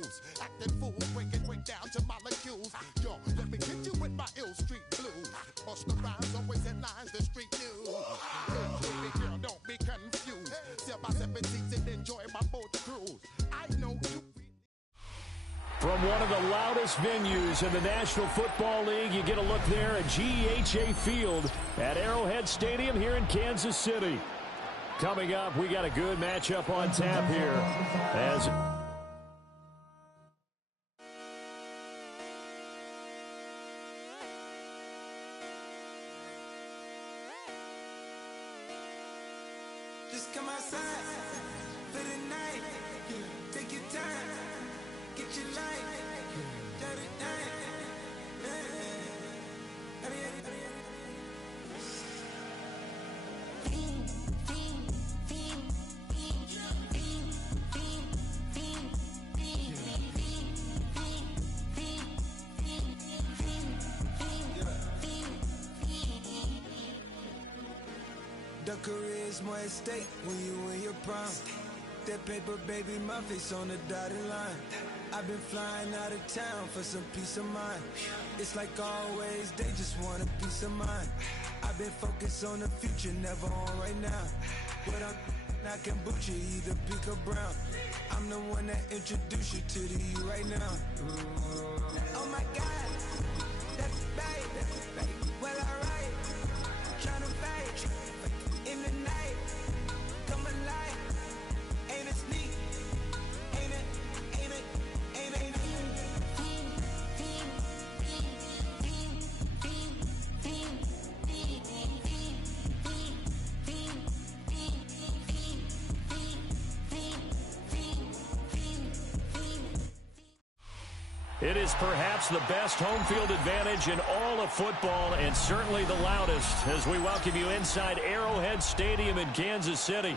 fuse. Acting fool, break down to molecules. Yo, let me hit you with my ill street blues. Bust the rhymes, always in lines, the street news. Baby girl, don't be confused. Sell my 7 seats and enjoy my boat cruise. I know you. From one of the loudest venues in the National Football League, you get a look there at GEHA Field at Arrowhead Stadium here in Kansas City. Coming up, we got a good matchup on tap here as just come outside for the night. Take your time, get your life. The career is more at stake when you in your prime. That paper, baby, my face on the dotted line. I've been flying out of town for some peace of mind. It's like always, they just want a peace of mind. I've been focused on the future, never on right now. But I'm not kombucha, either pink or brown. I'm the one that introduced you to the you right now. Oh my God, that's bad. Well, alright, tryna fight in the night. Come alive, ain't it sneak? Ain't it? it is perhaps the best home field advantage in all of football and certainly the loudest as we welcome you inside Arrowhead Stadium in Kansas City.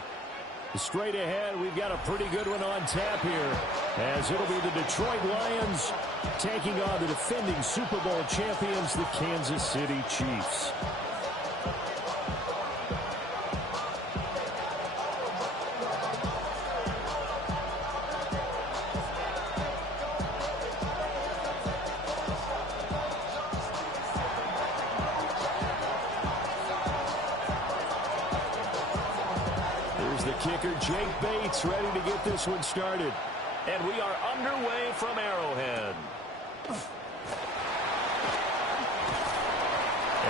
Straight ahead, we've got a pretty good one on tap here as it'll be the Detroit Lions taking on the defending Super Bowl champions, the Kansas City Chiefs. Kicker Jake Bates ready to get this one started. And we are underway from Arrowhead. And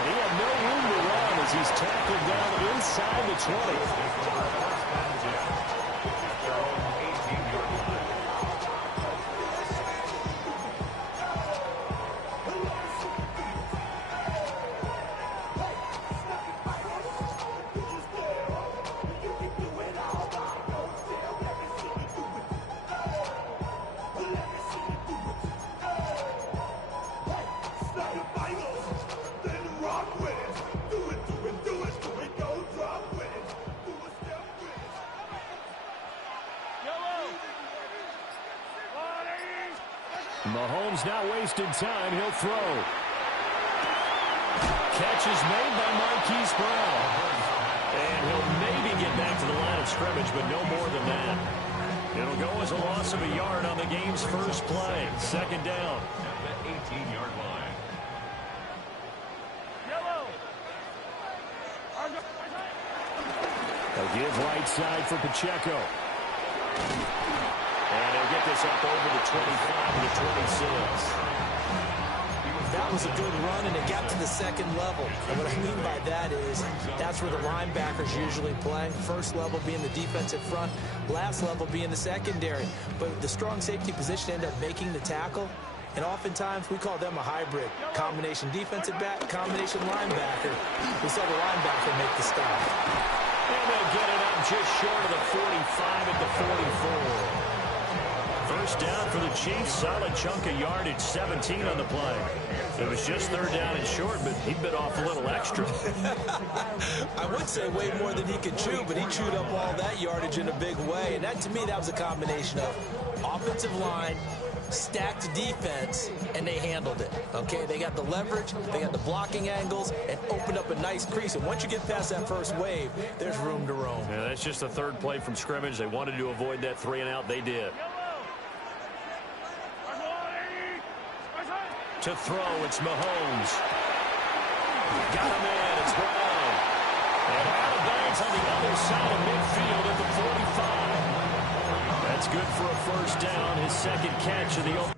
he had no room to run as he's tackled down inside the 20. Mahomes not wasting time. He'll throw. Catch is made by Marquise Brown. And he'll maybe get back to the line of scrimmage, but no more than that. It'll go as a loss of a yard on the game's first play. Second down. At the 18-yard line. They'll give right side for Pacheco. And he'll get this up over the 25 to the 26. That was a good run, and it got to the second level. And what I mean by that is that's where the linebackers usually play. First level being the defensive front, last level being the secondary. But the strong safety position ended up making the tackle. And oftentimes we call them a hybrid. Combination defensive back, combination linebacker. We saw the linebacker make the stop. And they'll get it up just short of the 45 at the 44. First down for the Chiefs. Solid chunk of yardage, 17 on the play. It was just third down and short, but he bit off a little extra. I would say way more than he could chew, but he chewed up all that yardage in a big way. And that, to me, that was a combination of offensive line, stacked defense, and they handled it. Okay, they got the leverage, they got the blocking angles, and opened up a nice crease. And once you get past that first wave, there's room to roam. Yeah, that's just the third play from scrimmage. They wanted to avoid that 3-and-out. They did. To throw, it's Mahomes. Got him in, it's Brown. And out of bounds on the other side of midfield at the 45. That's good for a first down, his second catch of the open.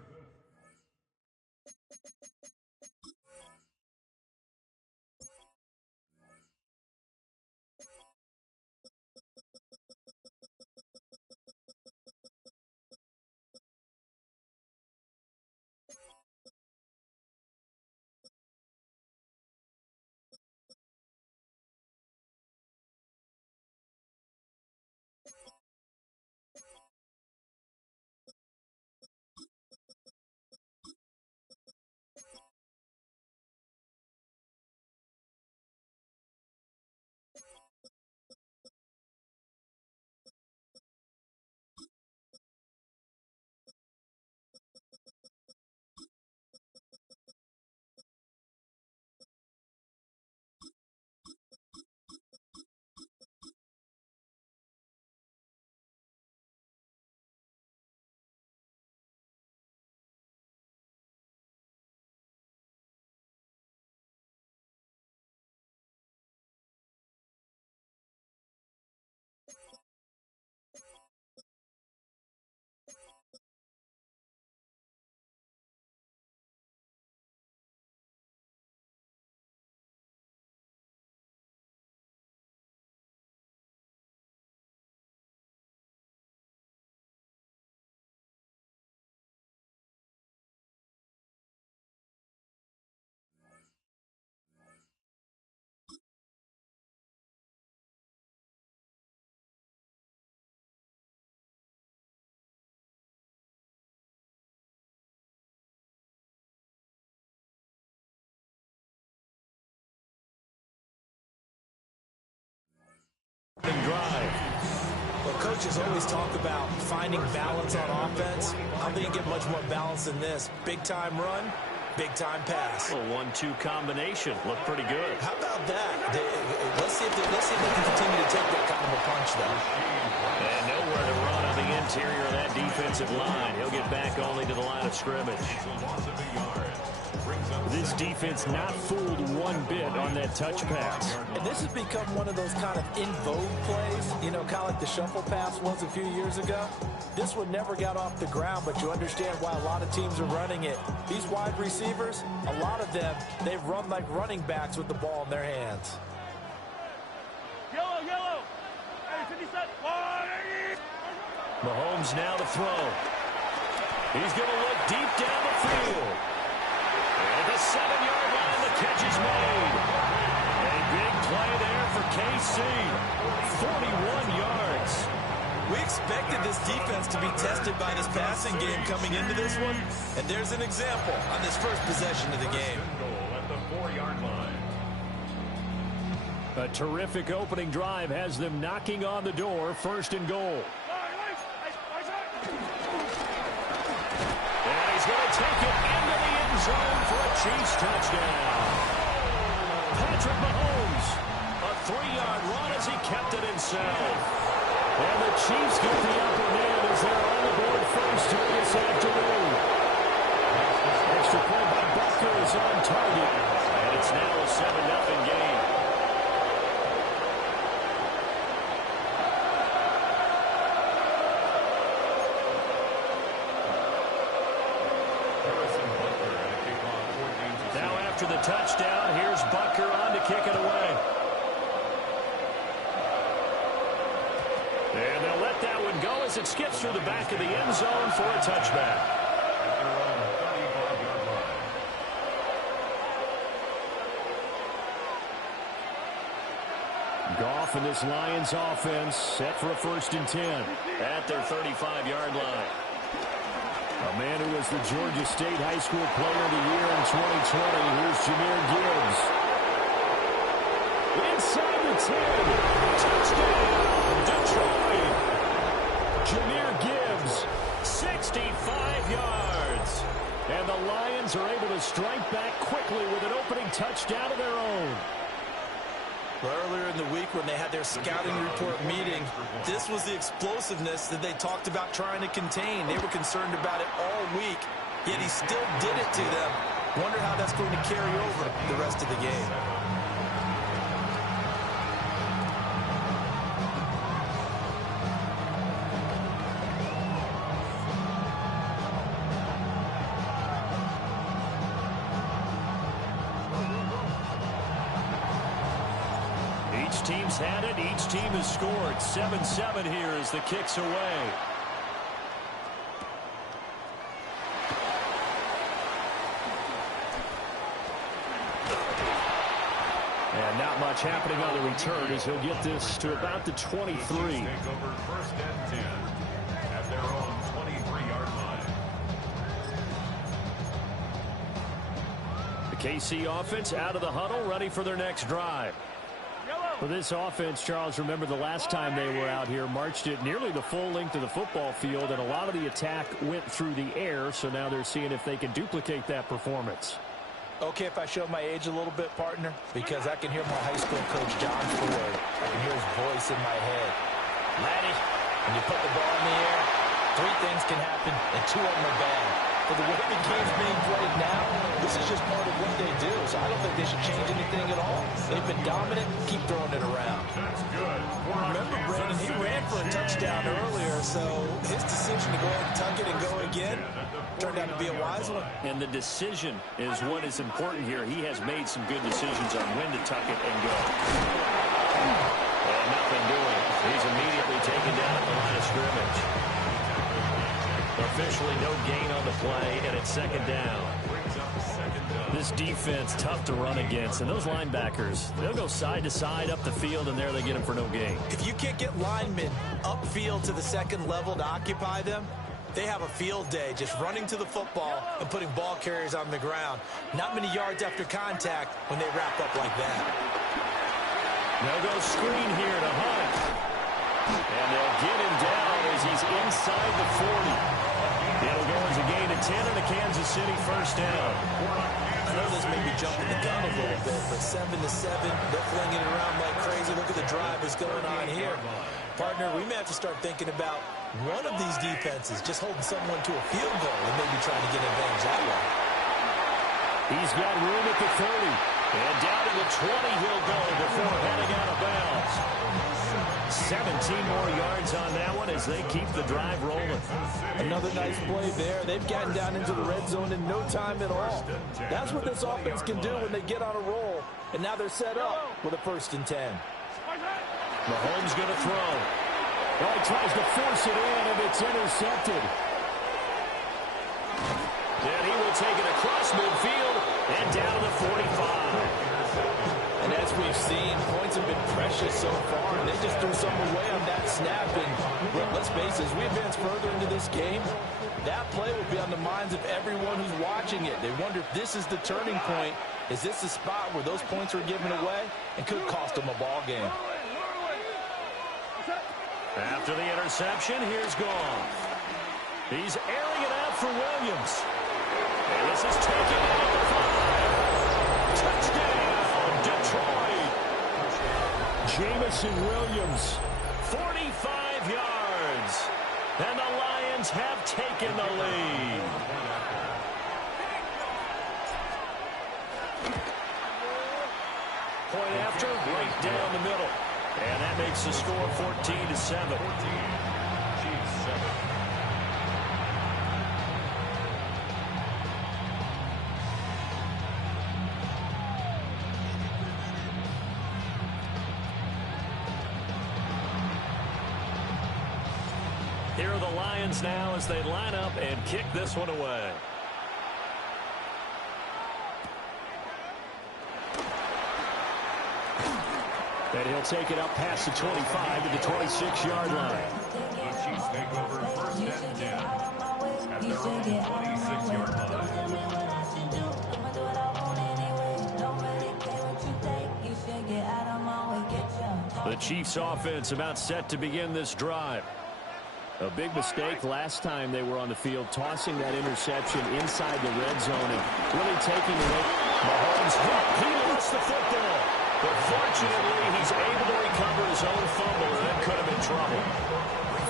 Drive. Well, coaches always talk about finding balance on offense. I don't think you get much more balance than this. Big-time run, big-time pass. A 1-2 combination. Looked pretty good. How about that? Let's see if they can continue to take that kind of a punch, though. And nowhere to run on the interior of that defensive line. He'll get back only to the line of scrimmage. This defense not fooled one bit on that touch pass. And this has become one of those kind of in vogue plays, you know, kind of like the shuffle pass was a few years ago. This one never got off the ground, but you understand why a lot of teams are running it. These wide receivers, a lot of them, they run like running backs with the ball in their hands. Yellow. Hey, 50 cents. Mahomes now to throw. He's going to look deep down the field. At the 7-yard line, the catch is made. A big play there for KC. 41 yards. We expected this defense to be tested by this passing game coming into this one, and there's an example on this first possession of the game. At the 4-yard line. A terrific opening drive has them knocking on the door, first and goal. And he's going to take it into the end zone for a Chiefs touchdown. Patrick Mahomes, a 3-yard run as he kept it himself. And the Chiefs get the upper hand as they're on the board first here this afternoon. Extra point by Bucker is on target. And it's now a 7-0 game. Now after the touchdown, here's Bucker on to kick it away. And they'll let that one go as it skips through the back of the end zone for a touchback. Goff and this Lions offense set for a 1st and 10 at their 35-yard line. A man who was the Georgia State High School Player of the Year in 2020. Here's Jahmyr Gibbs. Inside the 10. Touchdown, Detroit. Jahmyr Gibbs, 65 yards. And the Lions are able to strike back quickly with an opening touchdown of their own. Earlier in the week when they had their scouting report meeting, this was the explosiveness that they talked about trying to contain. They were concerned about it all week, yet he still did it to them. Wonder how that's going to carry over the rest of the game. Each team's had it. Each team has scored. 7-7 here as the kick's away. And not much happening on the return as he'll get this to about the 23. Take over first and 10 at their own 23-yard line. The KC offense out of the huddle, ready for their next drive. For this offense, Charles, remember the last time they were out here, marched it nearly the full length of the football field, and a lot of the attack went through the air, so now they're seeing if they can duplicate that performance. Okay, if I show my age a little bit, partner, because I can hear my high school coach, John Ford. I can hear his voice in my head. Laddie, when you put the ball in the air, 3 things can happen, and 2 of them are bad. For the way the game's being played now, this is just part of what they do, so I don't think they should change anything at all. They've been dominant. Keep throwing it around. That's good. Remember, Brandon, he ran for a touchdown earlier, so his decision to go ahead and tuck it and go again turned out to be a wise one. And the decision is what is important here. He has made some good decisions on when to tuck it and go. And nothing doing. He's immediately taken down at the line of scrimmage. Officially no gain on the play, and it's second down. This defense tough to run against, and those linebackers, they'll go side to side up the field, and there they get them for no gain. If you can't get linemen upfield to the second level to occupy them, they have a field day just running to the football and putting ball carriers on the ground. Not many yards after contact when they wrap up like that. They'll go screen here to Hunt. And they'll get him down as he's inside the 40. It'll go as a gain of 10 and a Kansas City first down. I know this may be jumping the gun a little bit, but 7-7, they're flinging it around like crazy. Look at the drive that's going on here. Partner, we may have to start thinking about one of these defenses just holding someone to a field goal and maybe trying to get advantage that way. He's got room at the 30. And down to the 20 he'll go before heading out of bounds. 17 more yards on that one as they keep the drive rolling. Another nice play there. They've gotten down into the red zone in no time at all. That's what this offense can do when they get on a roll. And now they're set up with a 1st and 10. Mahomes going to throw. Oh, he tries to force it in, and it's intercepted. And he will take it across midfield and down to the 45. And as we've seen, points have been precious so far, and they just threw some away on that snap. And look, let's face it, as we advance further into this game, that play will be on the minds of everyone who's watching it. They wonder if this is the turning point. Is this the spot where those points were given away and could cost them a ball game? After the interception, here's Goff. He's airing it out for Williams. And this is taken in at the 5. Touchdown, Detroit. Jamison Williams, 45 yards. And the Lions have taken the lead. Point after, right down the middle. And that makes the score 14-7. Here are the Lions now as they line up and kick this one away. And he'll take it up past the 25 to the 26-yard line. The Chiefs take over first and 10 at their own 26-yard line. The Chiefs offense about set to begin this drive. A big mistake last time they were on the field, tossing that interception inside the red zone and really taking away. Mahomes he lost the football. But fortunately, he's able to recover his own fumble, and that could have been trouble.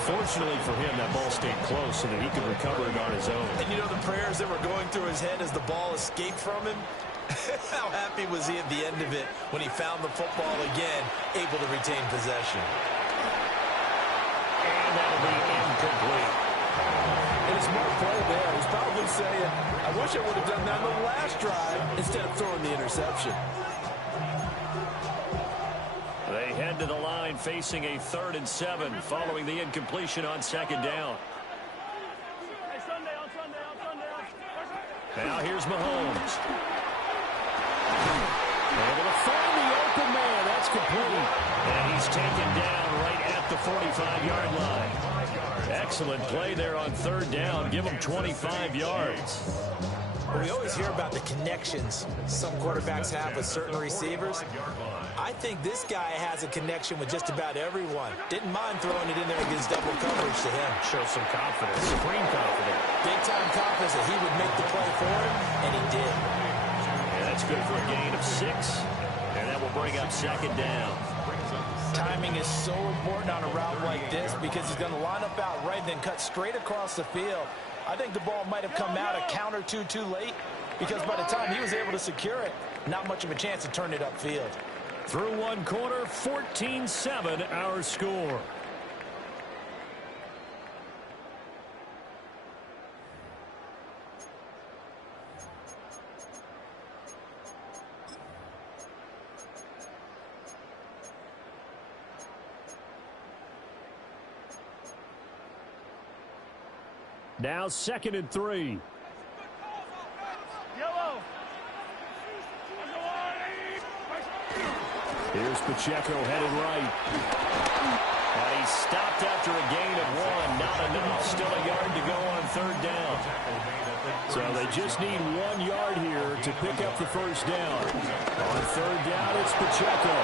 Fortunately for him, that ball stayed close so that he could recover it on his own. And you know the prayers that were going through his head as the ball escaped from him? How happy was he at the end of it when he found the football again, able to retain possession? And that'll be incomplete. And a smart play there. He's probably saying, I wish I would have done that on the last drive instead of throwing the interception. They head to the line facing a 3rd and 7 following the incompletion on 2nd down. Now here's Mahomes. Able to find the open man. That's complete. And he's taken down right at the 45-yard line. Excellent play there on 3rd down. Give him 25 yards. We always hear about the connections some quarterbacks have with certain receivers. I think this guy has a connection with just about everyone. Didn't mind throwing it in there against double coverage to him. Shows some confidence, supreme confidence. Big-time confidence that he would make the play for him, and he did. Yeah, that's good for a gain of 6. And that will bring up 2nd down. Timing is so important on a route like this because he's going to line up out right and then cut straight across the field. I think the ball might have come out a count or two too late because by the time he was able to secure it, not much of a chance to turn it upfield. Through one quarter, 14-7 our score. Now 2nd and 3. Here's Pacheco headed right. And he stopped after a gain of 1. Not enough. Still a yard to go on 3rd down. So they just need 1 yard here to pick up the 1st down. On 3rd down, it's Pacheco.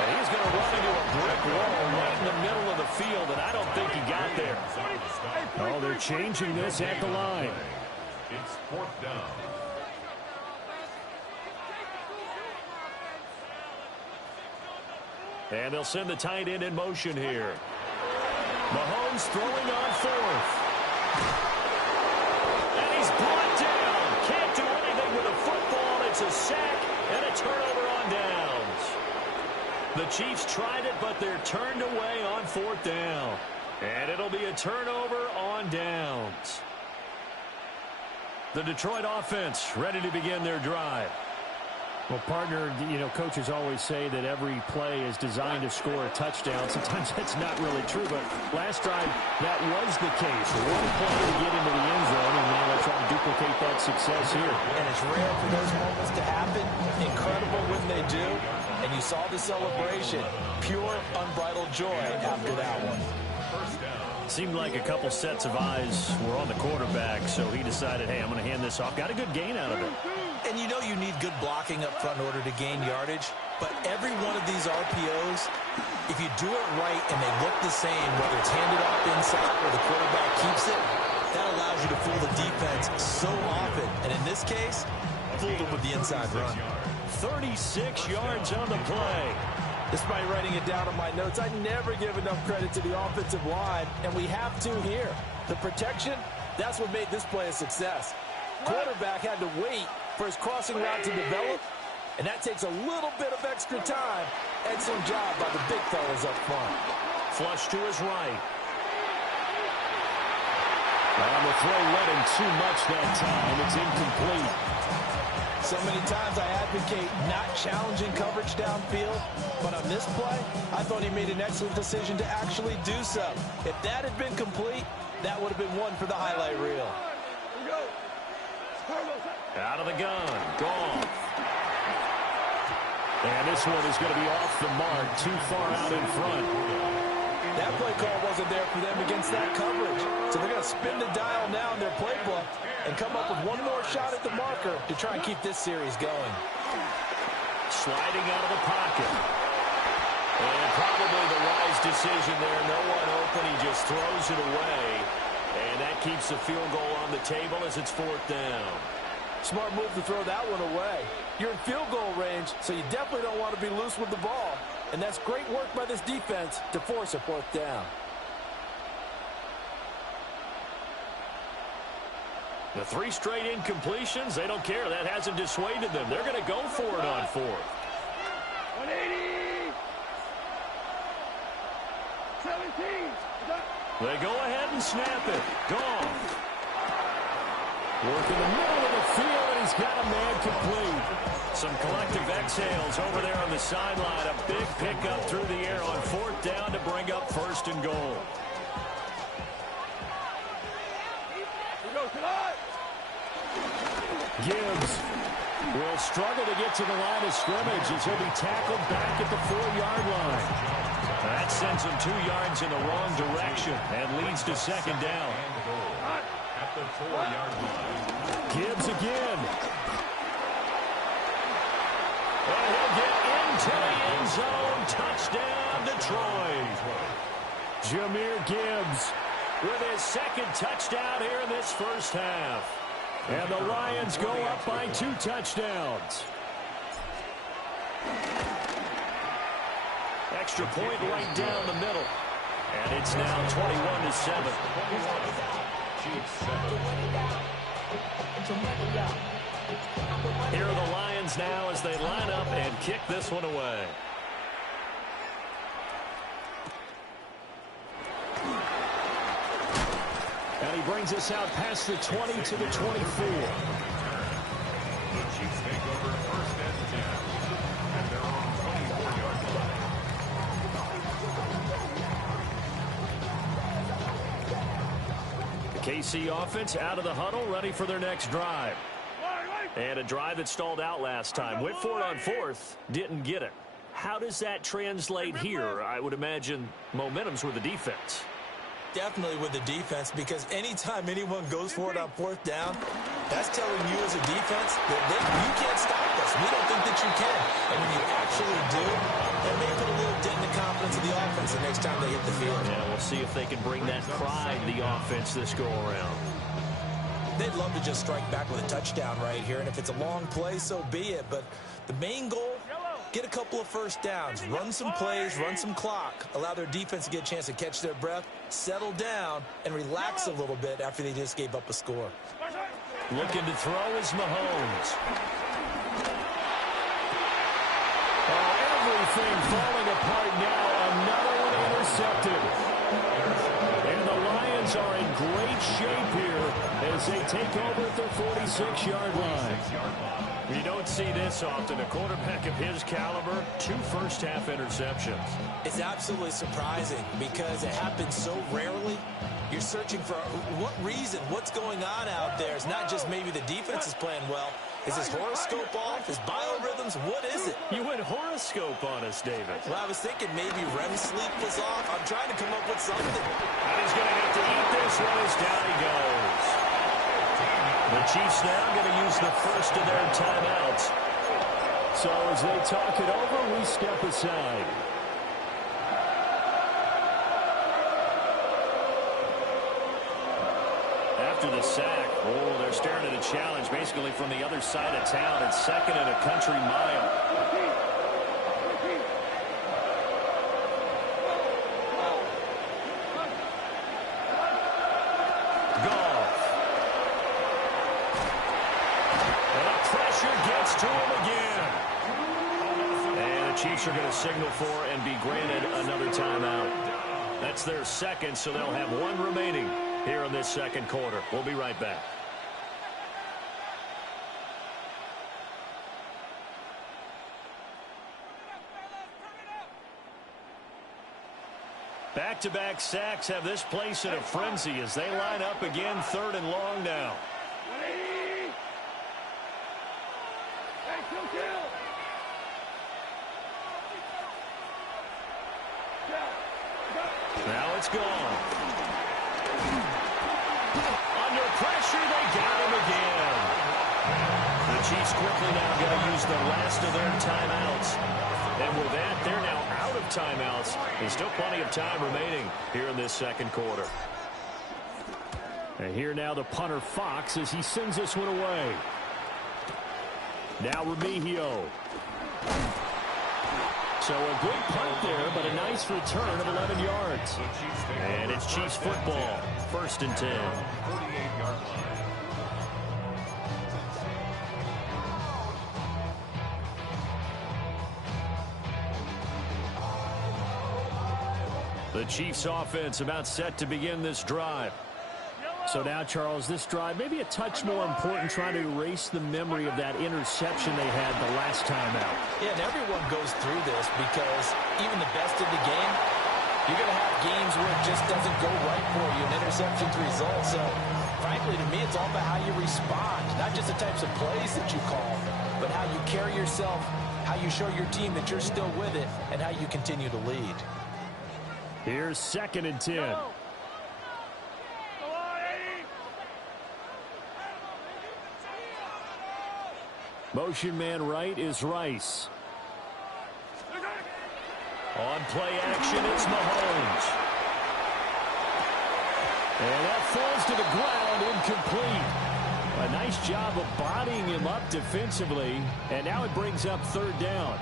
And he's going to run into a brick wall right in the middle of the field, and I don't think he got there. Oh, they're changing this at the line. It's 4th down. And they'll send the tight end in motion here. Mahomes throwing on 4th. And he's brought down. Can't do anything with a football. It's a sack and a turnover on downs. The Chiefs tried it, but they're turned away on 4th down. And it'll be a turnover on downs. The Detroit offense ready to begin their drive. Well, partner, you know, coaches always say that every play is designed to score a touchdown. Sometimes that's not really true, but last drive, that was the case. One play to get into the end zone, and now they're trying to duplicate that success here. And it's rare for those moments to happen. Incredible when they do. And you saw the celebration. Pure, unbridled joy after that one. Seemed like a couple sets of eyes were on the quarterback, so he decided, hey, I'm going to hand this off. Got a good gain out of it. And you know you need good blocking up front in order to gain yardage. But every one of these RPOs, if you do it right and they look the same, whether it's handed off inside or the quarterback keeps it, that allows you to fool the defense so often. And in this case, fooled them with the inside run. 36 yards on the play. Despite writing it down on my notes, I never give enough credit to the offensive line, and we have to here. The protection, that's what made this play a success. Quarterback had to wait for his crossing route to develop, and that takes a little bit of extra time. Excellent job by the big fellas up front. Flush to his right. And the throw led him too much that time. It's incomplete. So many times I advocate not challenging coverage downfield, but on this play, I thought he made an excellent decision to actually do so. If that had been complete, that would have been one for the highlight reel. Out of the gun, Goff. And this one is going to be off the mark, too far out in front. That play call wasn't there for them against that coverage. So they're going to spin the dial now in their playbook and come up with one more shot at the marker to try and keep this series going. Sliding out of the pocket. And probably the wise decision there. No one open. He just throws it away. And that keeps the field goal on the table as it's 4th down. Smart move to throw that one away. You're in field goal range, so you definitely don't want to be loose with the ball. And that's great work by this defense to force a 4th down. The 3 straight incompletions, they don't care. That hasn't dissuaded them. They're going to go for it on 4th. 180. 17. They go ahead and snap it. Gone. Work in the middle of the field, and he's got a man complete. Some collective exhales over there on the sideline. A big pickup through the air on 4th down to bring up 1st and goal. Gibbs will struggle to get to the line of scrimmage as he'll be tackled back at the 4-yard line. That sends him 2 yards in the wrong direction and leads to 2nd down. At the 4-yard line. Gibbs again. And he'll get into the end zone. Touchdown, Detroit. Jahmyr Gibbs with his 2nd touchdown here in this first half. And the Lions go up by 2 touchdowns. Extra point right down the middle. And it's now 21-7. Here are the Lions now as they line up and kick this one away. And he brings us out past the 20 to the 24. The Chiefs take over 1st and 10 at their own 24-yard line. The KC offense out of the huddle, ready for their next drive. And a drive that stalled out last time. Went for it on 4th, didn't get it. How does that translate here? I would imagine momentum's with the defense. Definitely with the defense, because anytime anyone goes for it on 4th down, that's telling you as a defense that you can't stop us. We don't think that you can. And when you actually do, that may put a little dent in the confidence of the offense the next time they hit the field. Yeah, we'll see if they can bring that pride to the offense this go-around. They'd love to just strike back with a touchdown right here, and if it's a long play, so be it. But the main goal, get a couple of 1st downs, run some plays, run some clock, allow their defense to get a chance to catch their breath, settle down, and relax a little bit after they just gave up a score. Looking to throw is Mahomes. Oh, everything falling apart now. Another one intercepted. And the Lions are in great shape here as they take over at their 46-yard line. You don't see this often. A quarterback of his caliber, 2 first-half interceptions. It's absolutely surprising because it happens so rarely. You're searching for what reason, what's going on out there. It's not just maybe the defense is playing well. Is his horoscope off? His biorhythms? What is it? You went horoscope on us, David. Well, I was thinking maybe REM sleep was off. I'm trying to come up with something. And he's going to have to eat this one as down he goes. The Chiefs now going to use the first of their timeouts. So as they talk it over, we step aside. After the sack, they're staring at a challenge basically from the other side of town. It's 2nd and a country mile. To him again. And the Chiefs are going to signal for and be granted another timeout. That's their 2nd, so they'll have 1 remaining here in this 2nd quarter. We'll be right back. Back-to-back sacks have this place in a frenzy as they line up again 3rd and long now. Now it's gone. Under pressure, they got him again. The Chiefs quickly now going to use the last of their timeouts. And with that, they're now out of timeouts. There's still plenty of time remaining here in this 2nd quarter. And here now the punter Fox as he sends this one away. Now Remigio. So a good punt there, but a nice return of 11 yards. And it's Chiefs football, 1st and 10. The Chiefs offense about set to begin this drive. So now, Charles, this drive maybe a touch more important, trying to erase the memory of that interception they had the last time out. Yeah, and everyone goes through this because even the best in the game, you're going to have games where it just doesn't go right for you, and interceptions result. So, frankly, to me, it's all about how you respond, not just the types of plays that you call, but how you carry yourself, how you show your team that you're still with it, and how you continue to lead. Here's 2nd and 10. Motion man right is Rice. On play action, it's Mahomes. And that falls to the ground, incomplete. A nice job of bodying him up defensively, and now it brings up 3rd down.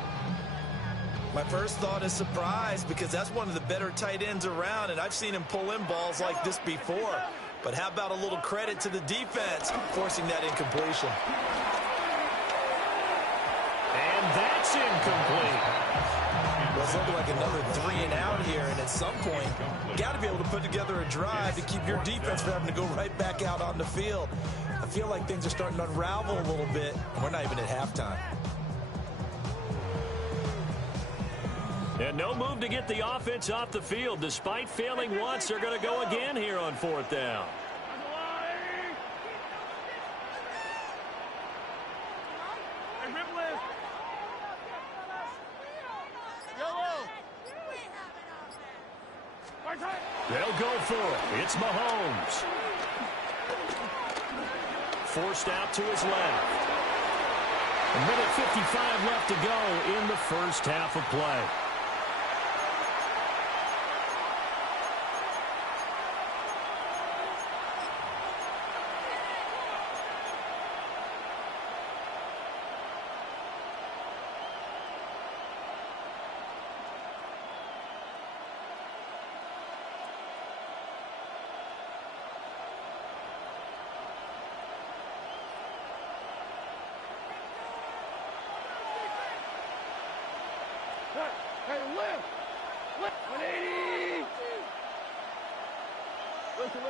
My first thought is surprise, because that's one of the better tight ends around, and I've seen him pull in balls like this before. But how about a little credit to the defense forcing that incompletion? And that's incomplete. Well, it's looking like another 3 and out here, and at some point, you got to be able to put together a drive to keep your defense from having to go right back out on the field. I feel like things are starting to unravel a little bit, and we're not even at halftime. And no move to get the offense off the field. Despite failing once, they're going to go again here on 4th down. They'll go for it. It's Mahomes. Forced out to his left. 1:55 left to go in the first half of play. Hey, lift! 180! Listen.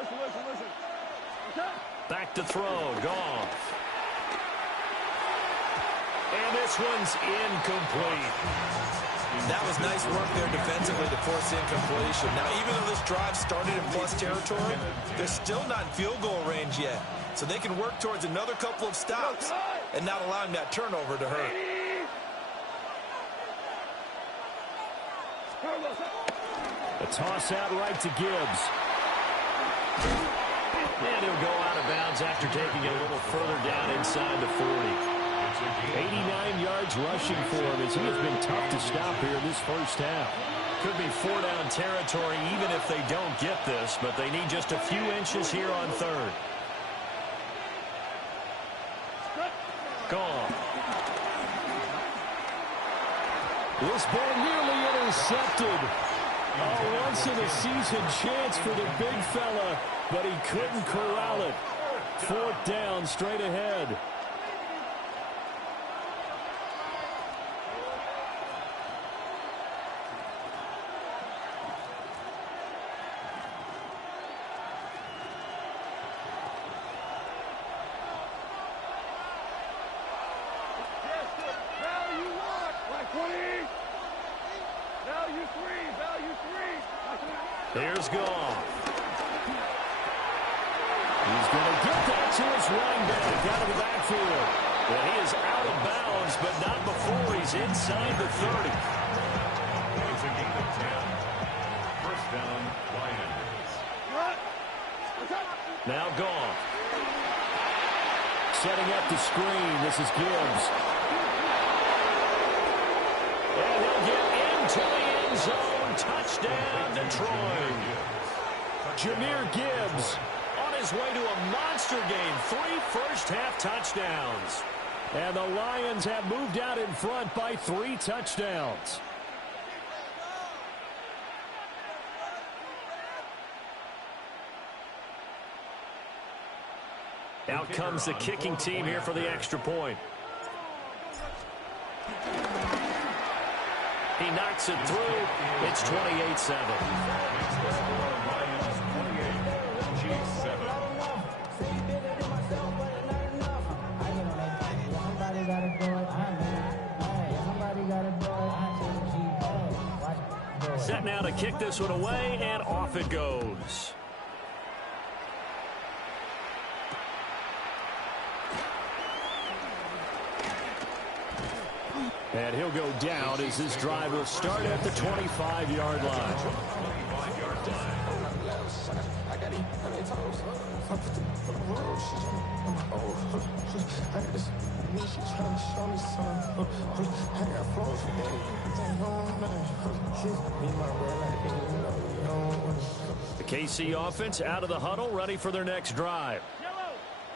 Back to throw. Goff. And this one's incomplete. That was nice work there defensively to force incompletion. Now, even though this drive started in plus territory, they're still not in field goal range yet. So they can work towards another couple of stops and not allowing that turnover to hurt. A toss out right to Gibbs. And he'll go out of bounds after taking it a little further down inside the 40. 89 yards rushing for him, as he has been tough to stop here this first half. Could be 4-down territory even if they don't get this, but they need just a few inches here on 3rd. Gone. This ball nearly intercepted. A once-in-a-season chance for the big fella, but he couldn't corral it. 4th down, straight ahead. Here's Goff. He's going to get that to his running back out of the backfield. Well, he is out of bounds, but not before he's inside the 30. It's a gain of 10. First down, Lions. Now Goff. Setting up the screen. This is Gibbs. And he'll get into the end zone. Touchdown, Detroit. Jahmyr Gibbs on his way to a monster game. 3 first-half touchdowns. And the Lions have moved out in front by 3 touchdowns. Out comes the kicking team here for the extra point. He knocks it through. It's 28-7. Set now to kick this one away, and off it goes. And he'll go down as this drive will start at the 25-yard line. The KC offense out of the huddle, ready for their next drive.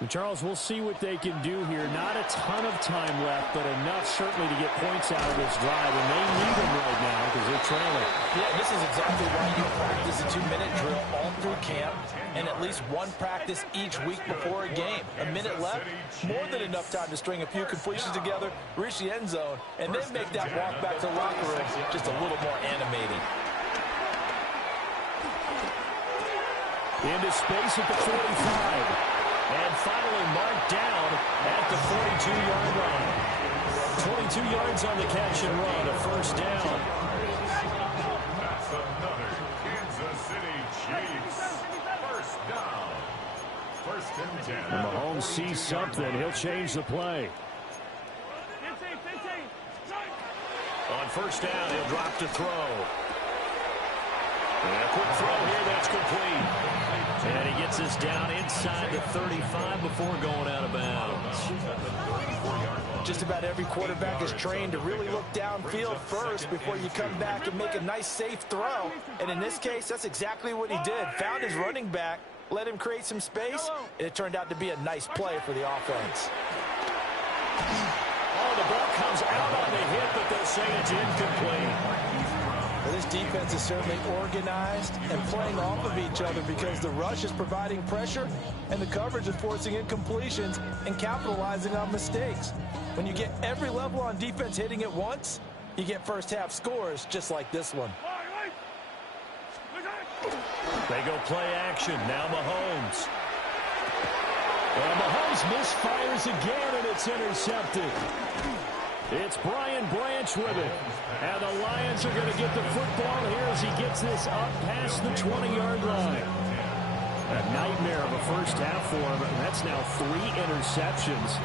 Charles, we'll see what they can do here. Not a ton of time left, but enough certainly to get points out of this drive, and they need them right now because they're trailing. Yeah, this is exactly why you practice a 2-minute drill all through camp and at least one practice each week before a game. A minute left, more than enough time to string a few completions together, reach the end zone, and then make that walk back to the locker room just a little more animating. Into space at the 45. And finally marked down at the 42-yard line. 22 yards on the catch and run, a first down. That's another Kansas City Chiefs first down. First and 10. When Mahomes sees something, he'll change the play. On first down, he'll drop to throw. And a quick throw here, that's complete. And he gets us down inside the 35 before going out of bounds. Just about every quarterback is trained to really look downfield first before you come back and make a nice, safe throw. And in this case, that's exactly what he did. Found his running back, let him create some space, and it turned out to be a nice play for the offense. Oh, the ball comes out on the hit, but they'll say it's incomplete. Well, this defense is certainly organized and playing off of each other because the rush is providing pressure and the coverage is forcing incompletions and capitalizing on mistakes. When you get every level on defense hitting at once, you get first half scores just like this one. They go play action. Now Mahomes. And Mahomes misfires again, and it's intercepted. It's Brian Branch with it. And the Lions are going to get the football here as he gets this up past the 20-yard line. A nightmare of a first half for him. And that's now 3 interceptions.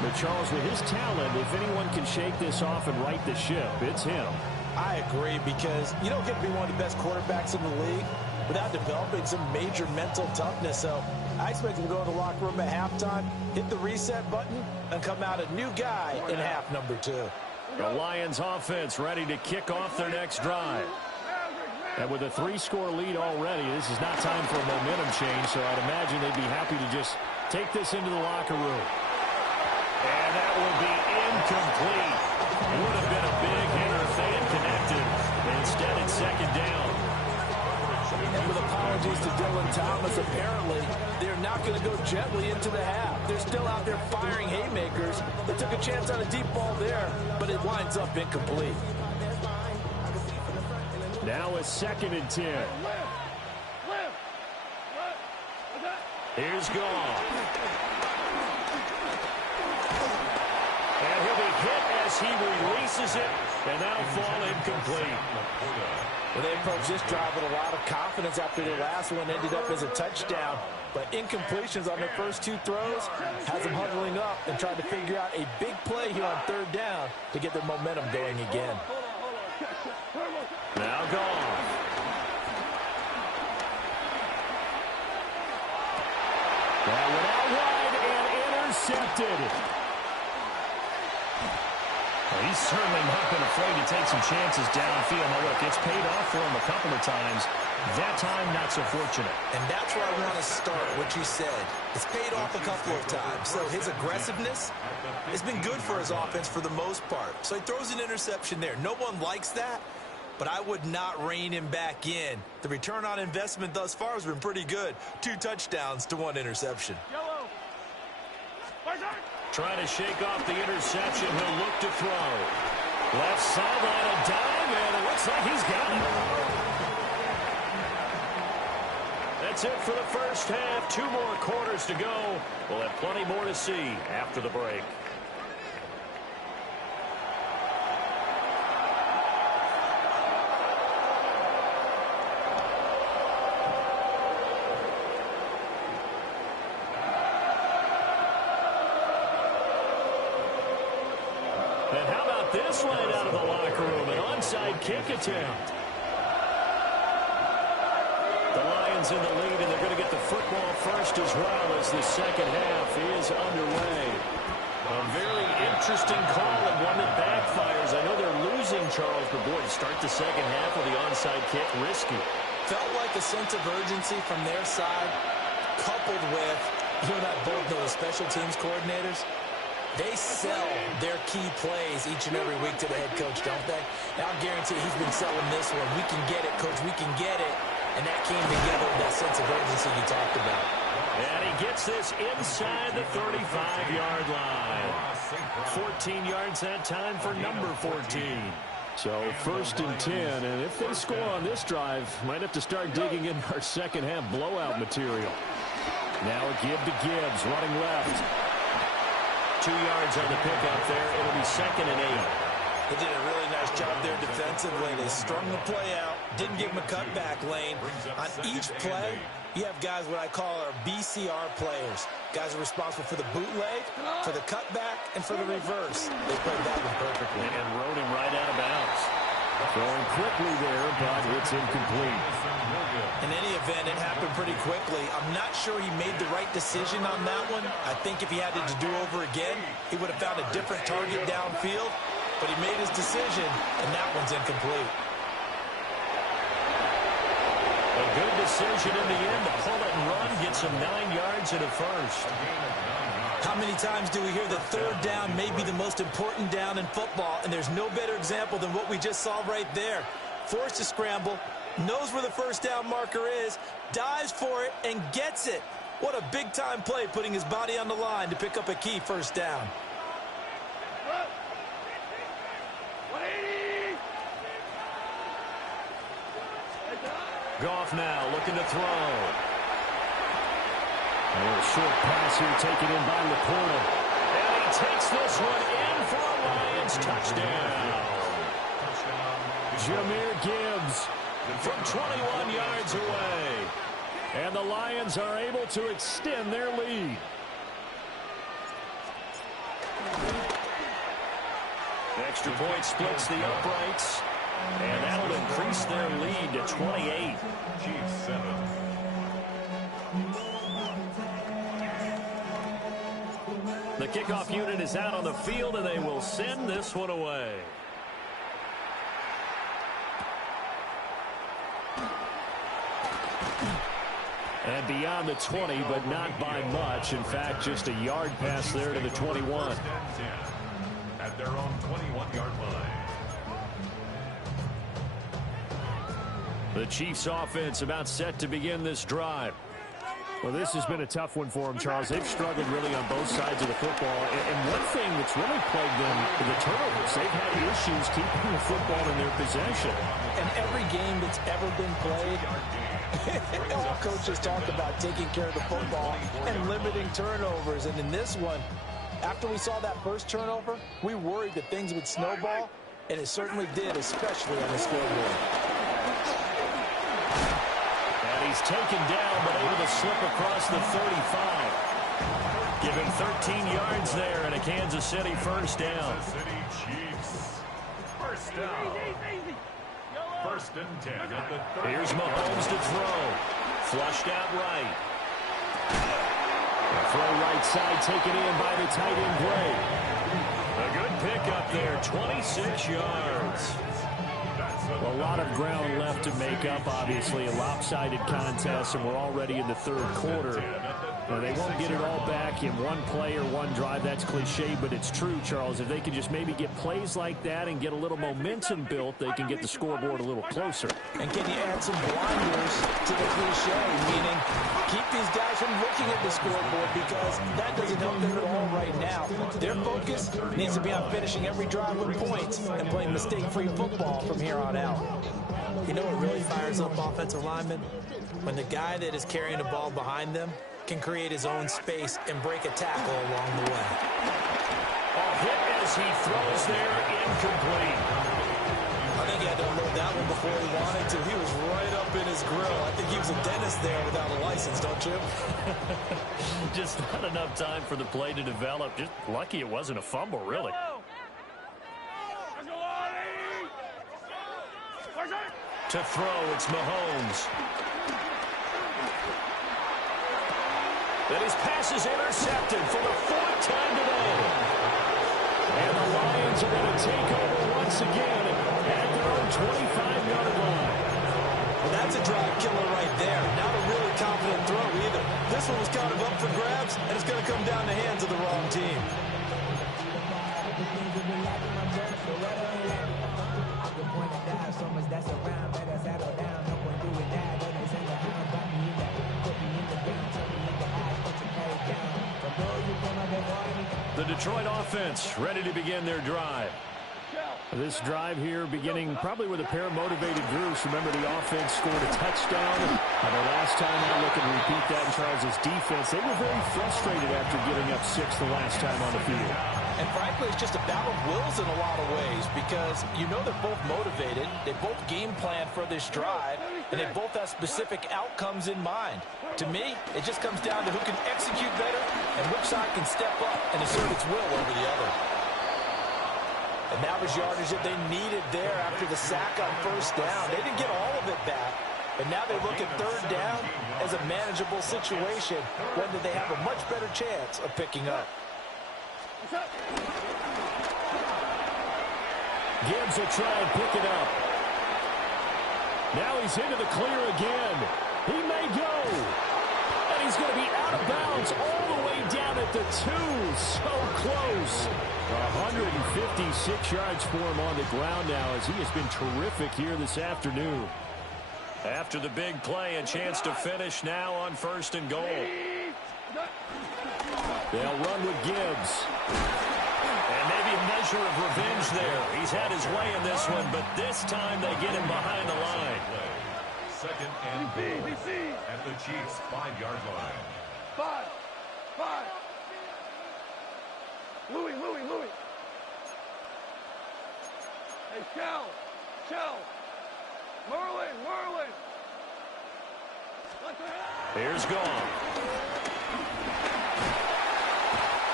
But Charles, with his talent, if anyone can shake this off and right the ship, it's him. I agree, because you don't get to be one of the best quarterbacks in the league without developing some major mental toughness. So I expect him to go to the locker room at halftime, hit the reset button, and come out a new guy in half number 2. The Lions offense ready to kick off their next drive. And with a 3-score lead already, this is not time for a momentum change, so I'd imagine they'd be happy to just take this into the locker room. And that will be incomplete. Would have been a big hitter if they had connected. Instead, it's second down. And with apologies to Dylan Thomas, apparently they're not going to go gently into the half. They're still out there firing haymakers. They took a chance on a deep ball there, but it winds up incomplete. Now a 2nd and 10. Here's Goff. And he'll be hit as he releases it, and that'll fall incomplete. Well, they approached this drive with a lot of confidence after their last one ended up as a touchdown. But incompletions on their first 2 throws has them huddling up and trying to figure out a big play here on 3rd down to get their momentum going again. Now Goff. That went out wide and intercepted. Well, he's certainly not been afraid to take some chances downfield. Now, look, it's paid off for him a couple of times. That time, not so fortunate. And that's where I want to start, what you said. It's paid off a couple of times. So his aggressiveness has been good for his offense for the most part. So he throws an interception there. No one likes that, but I would not rein him back in. The return on investment thus far has been pretty good. 2 touchdowns to 1 interception. Trying to shake off the interception. He'll look to throw. Left sideline, a dive, and it looks like he's got it. That's it for the first half. 2 more quarters to go. We'll have plenty more to see after the break. And how about this right out of the locker room? An onside kick attempt. The Lions in the lead, and they're going to get the football first as well as the second half is underway. A very interesting call and one that backfires. I know they're losing, Charles, but boy, to start the second half with the onside kick, risky. Felt like a sense of urgency from their side, coupled with, you and I both know the special teams coordinators. They sell their key plays each and every week to the head coach, don't they? Now, I guarantee he's been selling this one. We can get it, coach. We can get it. And that came together with that sense of urgency you talked about. And he gets this inside the 35-yard line. 14 yards that time for number 14. So 1st and 10, and if they score on this drive, might have to start digging in our second half blowout material. Now a give to Gibbs, running left. 2 yards on the pickup there. It'll be 2nd and 8. They did a really nice job there defensively. They strung the play out, didn't give him a cutback lane. On each play, you have guys what I call our BCR players. Guys are responsible for the bootleg, for the cutback, and for the reverse. They played that one perfectly. And rode him right out of bounds. Throwing quickly there, but it's incomplete. In any event, it happened pretty quickly. I'm not sure he made the right decision on that one. I think if he had it to do over again, he would have found a different target downfield. But he made his decision, and that one's incomplete. A good decision in the end to pull it and run, gets him 9 yards and a first. How many times do we hear that third down may be the most important down in football, and there's no better example than what we just saw right there. Forced to scramble, knows where the first down marker is, dives for it, and gets it. What a big-time play, putting his body on the line to pick up a key first down. Goff now looking to throw. A little short pass here taken in by Laporta. And he takes this one in for a Lions touchdown. Jahmyr Gibbs from 21 yards away. And the Lions are able to extend their lead. Extra point splits the uprights. And that'll increase their lead to 28. Chiefs 7. The kickoff unit is out on the field, and they will send this one away. And beyond the 20, but not by much. In fact, just a yard pass there to the 21. At their own 21-yard line. The Chiefs offense about set to begin this drive. Well, this has been a tough one for them, Charles. They've struggled really on both sides of the football. And one thing that's really plagued them, the turnovers. They've had issues keeping the football in their possession. And every game that's ever been played, all coaches talk about taking care of the football and limiting turnovers. And in this one, after we saw that first turnover, we worried that things would snowball, and it certainly did, especially on the scoreboard. He's taken down, but able to slip across the 35. Give him 13 yards there and a Kansas City first down. Kansas City Chiefs. First down. 1st and 10 at the 30. Here's Mahomes to throw. Flushed out right. Throw right side taken in by the tight end Gray. A good pickup there, 26 yards. A lot of ground left to make up, obviously. A lopsided contest, and we're already in the third quarter. Now, they won't get it all back in one play or one drive. That's cliche, but it's true, Charles. If they can just maybe get plays like that and get a little momentum built, they can get the scoreboard a little closer. And can you add some blinders to the cliche, meaning keep these guys from looking at the scoreboard, because that doesn't help them at all right now. Their focus needs to be on finishing every drive with points and playing mistake-free football from here on out. You know what really fires up offensive linemen? When the guy that is carrying the ball behind them can create his own space and break a tackle along the way. A hit as he throws there, incomplete. I think he had to unload that one before he wanted to. He was right up in his grill. I think he was a dentist there without a license, don't you? Just not enough time for the play to develop. Just lucky it wasn't a fumble, really. To throw, it's Mahomes. And his pass is intercepted for the fourth time today. And the Lions are going to take over once again at their own 25-yard line. Well, that's a drive killer right there. Not a really confident throw either. This one was kind of up for grabs, and it's going to come down the hands of the wrong team. The Detroit offense ready to begin their drive. This drive here beginning probably with a pair of motivated groups. Remember, the offense scored a touchdown. And the last time I look and repeat that in Charles' defense, they were very frustrated after giving up 6 the last time on the field. And frankly, it's just a battle of wills in a lot of ways, because you know they're both motivated, they both game plan for this drive, and they both have specific outcomes in mind. To me, it just comes down to who can execute better and which side can step up and assert its will over the other. And that was yardage that they needed there after the sack on first down. They didn't get all of it back, but now they look at third down as a manageable situation, one that they have a much better chance of picking up. Gibbs will try and pick it up. Now he's into the clear again. He may go. And he's going to be out of bounds all the way down at the 2. So close. 156 yards for him on the ground now, as he has been terrific here this afternoon. After the big play, a chance to finish now on 1st and goal. They'll run with Gibbs. And maybe a measure of revenge there. He's had his way in this one, but this time they get him behind the line. 2nd and goal at the Chiefs' 5-yard line. 5. Louis. Hey, Shell. Merlin. Here's Gone.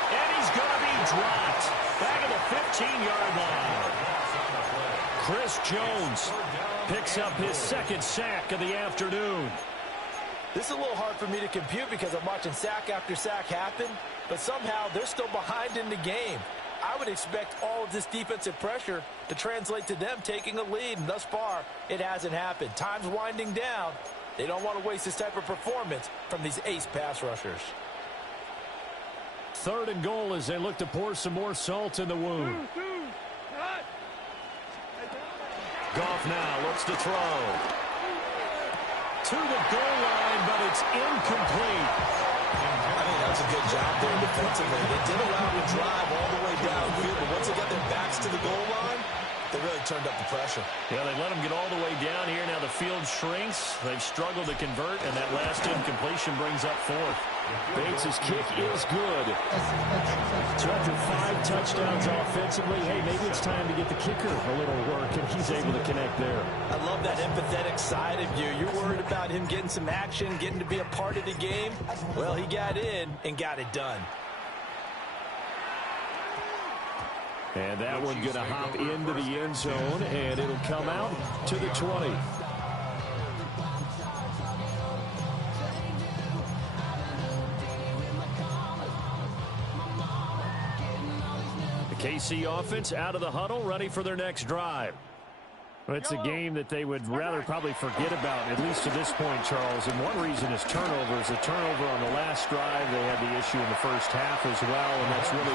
And he's going to be dropped. Back at the 15-yard line. Chris Jones picks up his 2nd sack of the afternoon. This is a little hard for me to compute because I'm watching sack after sack happen, but somehow they're still behind in the game. I would expect all of this defensive pressure to translate to them taking a lead, and thus far, it hasn't happened. Time's winding down. They don't want to waste this type of performance from these ace pass rushers. 3rd and goal as they look to pour some more salt in the wound. Goff now looks to throw. To the goal line, but it's incomplete. I think that was a good job there defensively. They did allow him to drive all the way downfield, but once they got their backs to the goal line, they really turned up the pressure. Yeah, they let him get all the way down here. Now the field shrinks. They've struggled to convert, and that last incompletion brings up 4th. Bates' kick is good. So after 5 touchdowns offensively, hey, maybe it's time to get the kicker a little work, and he's able to connect there. I love that empathetic side of you. You're worried about him getting some action, getting to be a part of the game. Well, he got in and got it done. And that one going to hop into the end zone, and it'll come out to the 20. The KC offense out of the huddle, ready for their next drive. Well, it's a game that they would rather probably forget about, at least to this point, Charles. And one reason is turnovers. A turnover on the last drive. They had the issue in the first half as well, and that's really,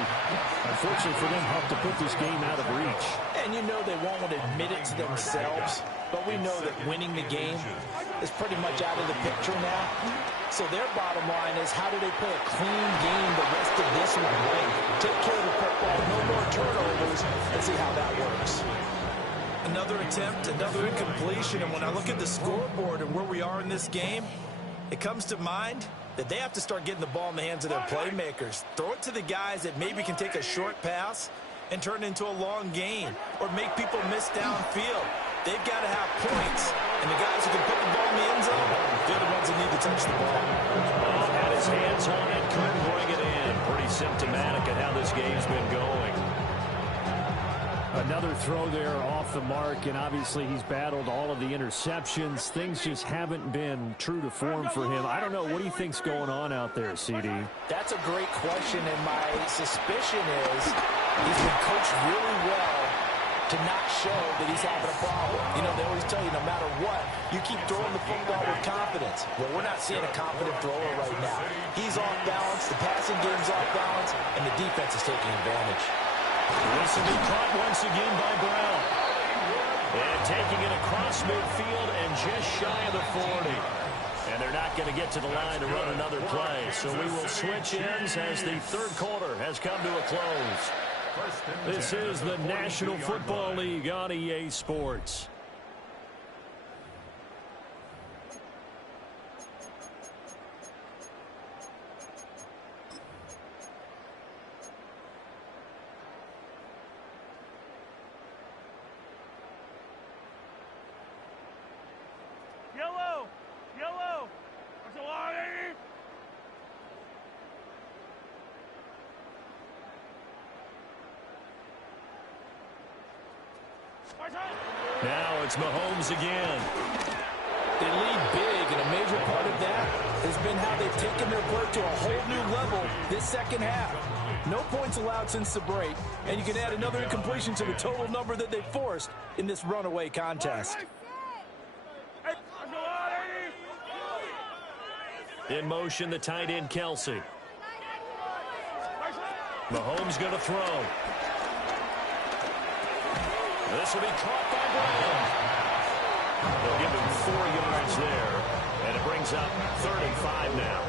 unfortunately for them, helped to put this game out of reach. And you know they won't want to admit it to themselves, but we know that winning the game is pretty much out of the picture now. So their bottom line is, how do they play a clean game the rest of this one? Right? Take care of the football, no more turnovers, and see how that works. Another attempt, another incompletion, and when I look at the scoreboard and where we are in this game, it comes to mind that they have to start getting the ball in the hands of their playmakers. Throw it to the guys that maybe can take a short pass and turn it into a long gain or make people miss downfield. They've got to have points, and the guys who can put the ball in the end zone, they're the ones that need to touch the ball. Had his hands on it, couldn't bring it in. Pretty symptomatic of how this game's been going. Another throw there off the mark, and obviously he's battled all of the interceptions. Things just haven't been true to form for him. I don't know. What do you think's going on out there, CD? That's a great question, and my suspicion is he's been coached really well to not show that he's having a problem. You know, they always tell you no matter what, you keep throwing the football with confidence. Well, we're not seeing a confident thrower right now. He's off balance, the passing game's off balance, and the defense is taking advantage. This will be caught once again by Brown. And taking it across midfield and just shy of the 40. And they're not going to get to the line to run another play. So we will switch ends as the third quarter has come to a close. This is the National Football League on EA Sports. Yellow! Yellow! What's the line? Now it's Mahomes again. They lead big, and a major part of that has been how they've taken their work to a whole new level this second half. No points allowed since the break, and you can add another incompletion to the total number that they forced in this runaway contest. In motion, the tight end, Kelsey. Mahomes going to throw. This will be caught by Brown. They'll give him 4 yards there, and it brings up 35 now.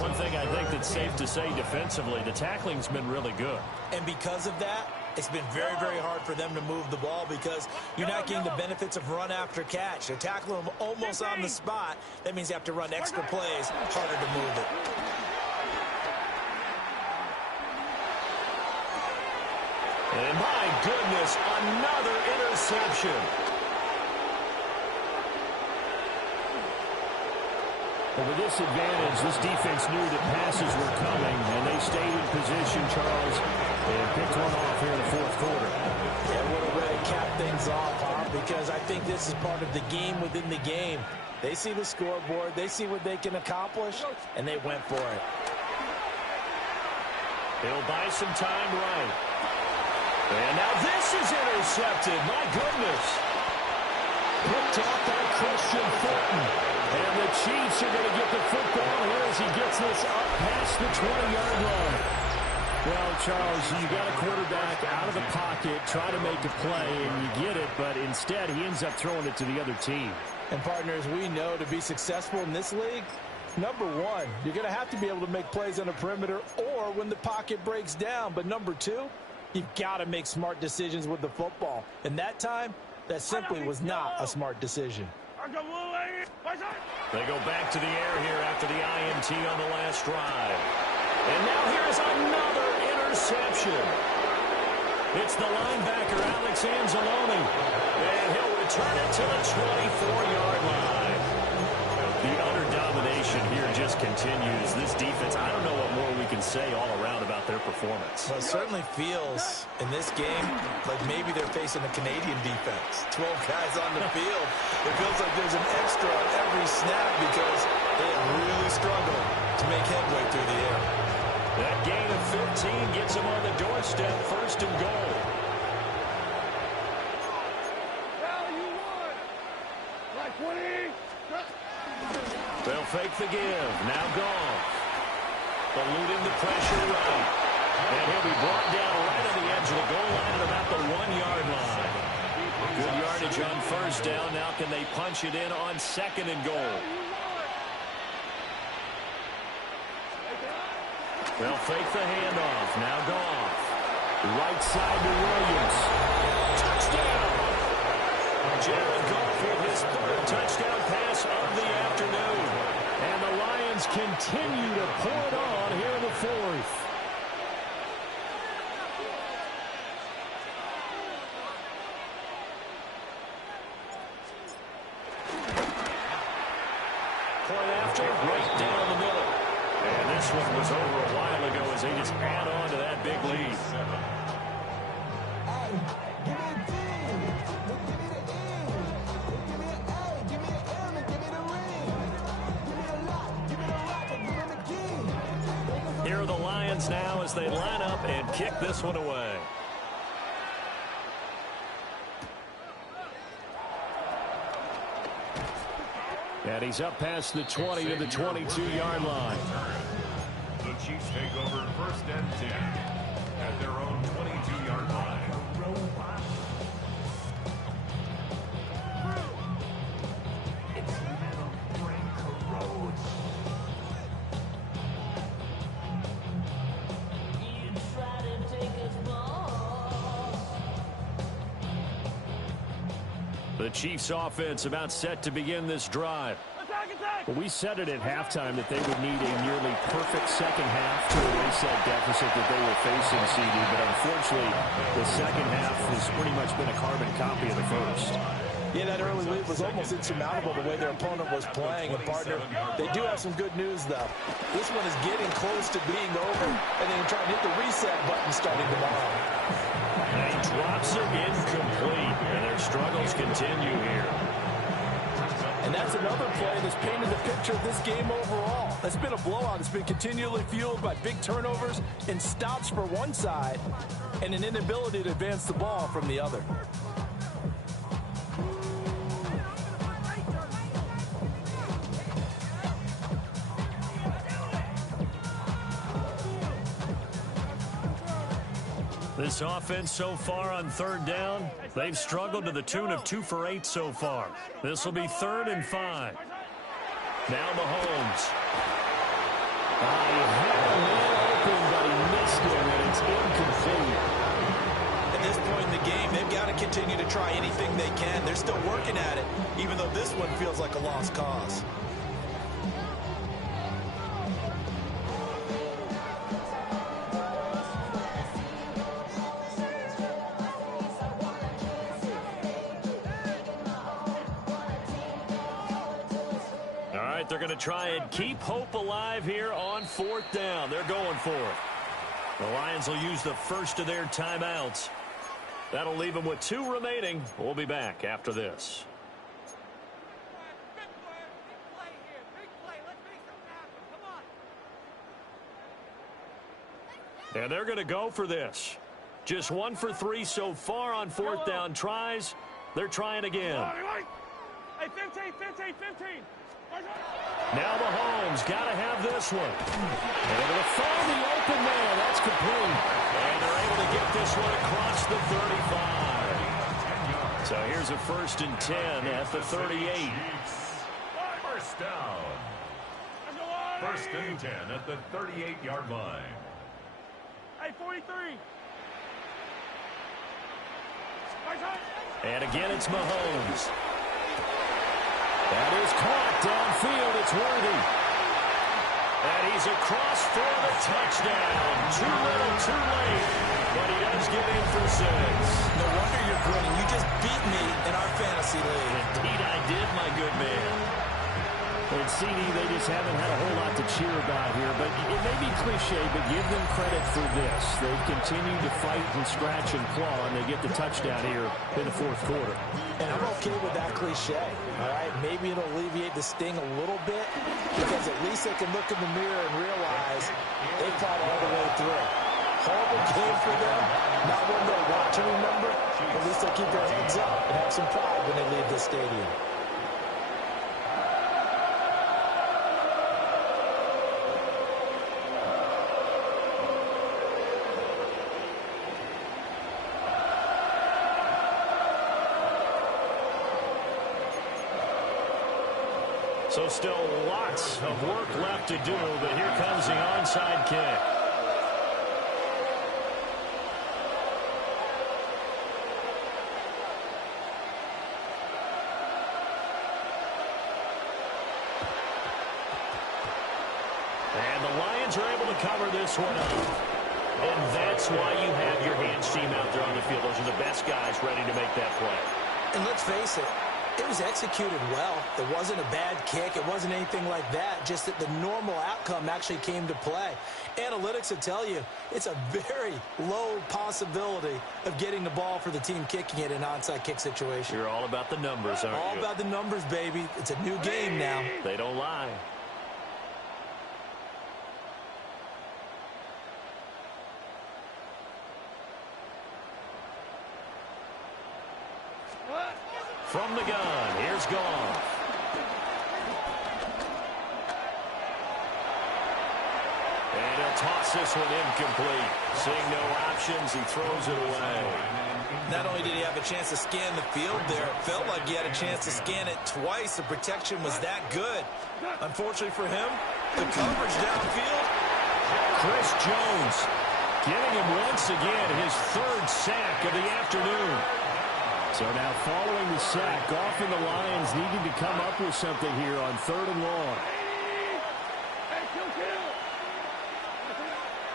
One thing I think that's safe to say defensively, the tackling's been really good. And because of that, it's been very, very hard for them to move the ball because you're not getting the benefits of run after catch. They're tackling them almost on the spot. That means you have to run extra plays, harder to move it. And my goodness, another interception. Well, with this advantage, this defense knew that passes were coming, and they stayed in position, Charles, and picked one off here in the fourth quarter. Yeah, what a way to cap things off, huh? Because I think this is part of the game within the game. They see the scoreboard, they see what they can accomplish, and they went for it. He'll buy some time right. And now this is intercepted. My goodness. Picked off by Christian Fulton. And the Chiefs are going to get the football here as he gets this up past the 20-yard line. Well, Charles, you got a quarterback out of the pocket, try to make a play, and you get it, but instead he ends up throwing it to the other team. And partners, we know to be successful in this league, number one, you're going to have to be able to make plays on the perimeter or when the pocket breaks down. But number two, you've got to make smart decisions with the football. And that time, that simply was not a smart decision. They go back to the air here after the INT on the last drive. And now here's another interception. It's the linebacker, Alex Anzalone. And he'll return it to the 24-yard line. The utter domination here just continues. This defense, I don't know what more we can say all around about their performance. Well, it certainly feels in this game like maybe they're facing a Canadian defense. 12 guys on the field. It feels like there's an extra on every snap because they have really struggled to make headway through the air. That gain of 15 gets them on the doorstep, 1st and goal. Value They'll fake the give. Now Goff. Eluding the pressure right. And he'll be brought down right on the edge of the goal line at about the 1-yard line. Good yardage on first down. Now can they punch it in on 2nd and goal? They'll fake the handoff. Now Goff. Right side to Williams. Touchdown! Jared Goff with his 3rd touchdown pass of the afternoon. And the Lions continue to pour it on here in the 4th. Point after, right down the middle. And this one was over a while ago as they just add on to that big lead. Here are the Lions now as they line up and kick this one away. And he's up past the 20 to the 22-yard line. The Chiefs take over 1st and 10 at their own 22-yard line. The Chiefs offense about set to begin this drive. Well, we said it at halftime that they would need a nearly perfect second half to erase that deficit that they were facing, CD. But unfortunately, the second half has pretty much been a carbon copy of the first. Yeah, that early lead was almost insurmountable the way their opponent was playing. And, partner, they do have some good news, though. This one is getting close to being over, and they can try and hit the reset button starting tomorrow. And he drops it incomplete, and their struggles continue here. And that's another play that's painted the picture of this game overall. It's been a blowout. It's been continually fueled by big turnovers and stops for one side and an inability to advance the ball from the other. This offense so far on 3rd down, they've struggled to the tune of 2 for 8 so far. This will be 3rd and 5. Now Mahomes. He had a man open, but he missed him, and it's incomplete. At this point in the game, they've got to continue to try anything they can. They're still working at it, even though this one feels like a lost cause. They're going to try and keep hope alive here on 4th down. They're going for it. The Lions will use the first of their timeouts. That'll leave them with 2 remaining. We'll be back after this. And they're going to go for this. Just 1 for 3 so far on 4th down tries. They're trying again. Hey, 15, 15, 15. Now Mahomes got to have this one. And able to find the open man. That's complete. And they're able to get this one across the 35. So here's a 1st and 10 at the 38. First down. 1st and 10 at the 38-yard line. Hey, 43. And again, it's Mahomes. That is caught downfield. It's Worthy. And he's across for the touchdown. Too little, too late. But he does get in for 6. No wonder you're grinning. You just beat me in our fantasy league. Indeed I did, my good man. And CD, they just haven't had a whole lot to cheer about here. But it may be cliche, but give them credit for this. They've continued to fight and scratch and claw, and they get the touchdown here in the 4th quarter. And I'm okay with that cliche, all right? Maybe it'll alleviate the sting a little bit because at least they can look in the mirror and realize they fought all the way through. Horrible game for them, not one they'll want to remember. At least they keep their heads up and have some pride when they leave the stadium. So still lots of work left to do, but here comes the onside kick. And the Lions are able to cover this one up. And that's why you have your hands team out there on the field. Those are the best guys ready to make that play. And let's face it, it was executed well. It wasn't a bad kick. It wasn't anything like that. Just that the normal outcome actually came to play. Analytics will tell you it's a very low possibility of getting the ball for the team kicking it in an onside kick situation. You're all about the numbers, aren't you? All about the numbers, baby. It's a new game now. They don't lie. From the gun, here's Goff. And he'll toss this one incomplete. Seeing no options, he throws it away. Not only did he have a chance to scan the field there, it felt like he had a chance to scan it twice. The protection was that good. Unfortunately for him, the coverage downfield. Chris Jones getting him once again his third sack of the afternoon. So now following the sack, Goff and the Lions needing to come up with something here on 3rd and long.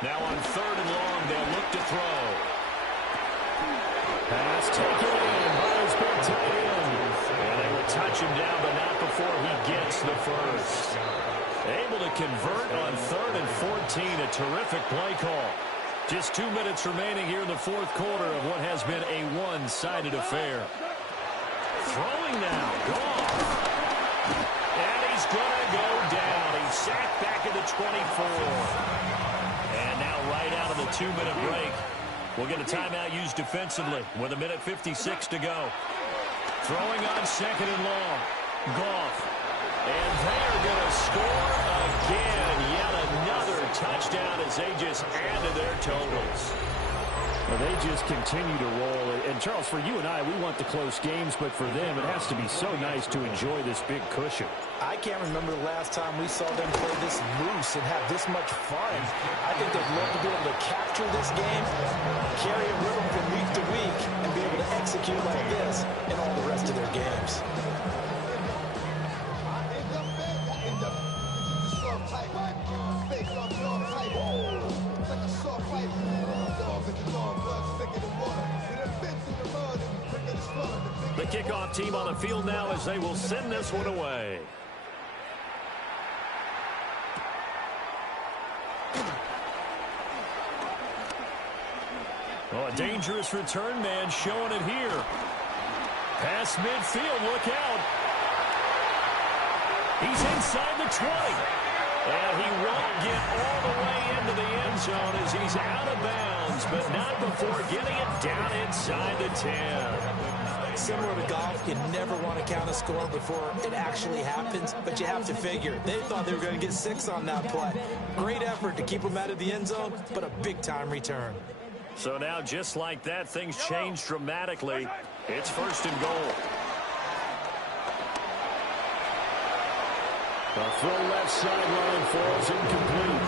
Now on 3rd and long, they'll look to throw. Pass taken in by his big tight end. And they will touch him down, but not before he gets the first. Able to convert on 3rd and 14, a terrific play call. Just 2 minutes remaining here in the 4th quarter of what has been a one-sided affair. Throwing now, Goff. And he's going to go down. He's sacked back at the 24. And now right out of the 2-minute break, we'll get a timeout used defensively with 1:56 to go. Throwing on 2nd and long. Goff. And they're going to score again. Yet another touchdown as they just add to their totals. Well, they just continue to roll. And, Charles, for you and I, we want the close games, but for them, it has to be so nice to enjoy this big cushion. I can't remember the last time we saw them play this loose and have this much fun. I think they'd love to be able to capture this game, carry it with them from week to week, and be able to execute like this in all the rest of their games. The kickoff team on the field now as they will send this one away. Oh, a dangerous return man showing it here. Past midfield, look out. He's inside the 20. And he won't get all the way into the end zone as he's out of bounds, but not before getting it down inside the 10. Similar to Goff, you never want to count a score before it actually happens, but you have to figure. They thought they were going to get 6 on that play. Great effort to keep them out of the end zone, but a big-time return. So now, just like that, things change dramatically. It's 1st and goal. A throw left sideline falls incomplete.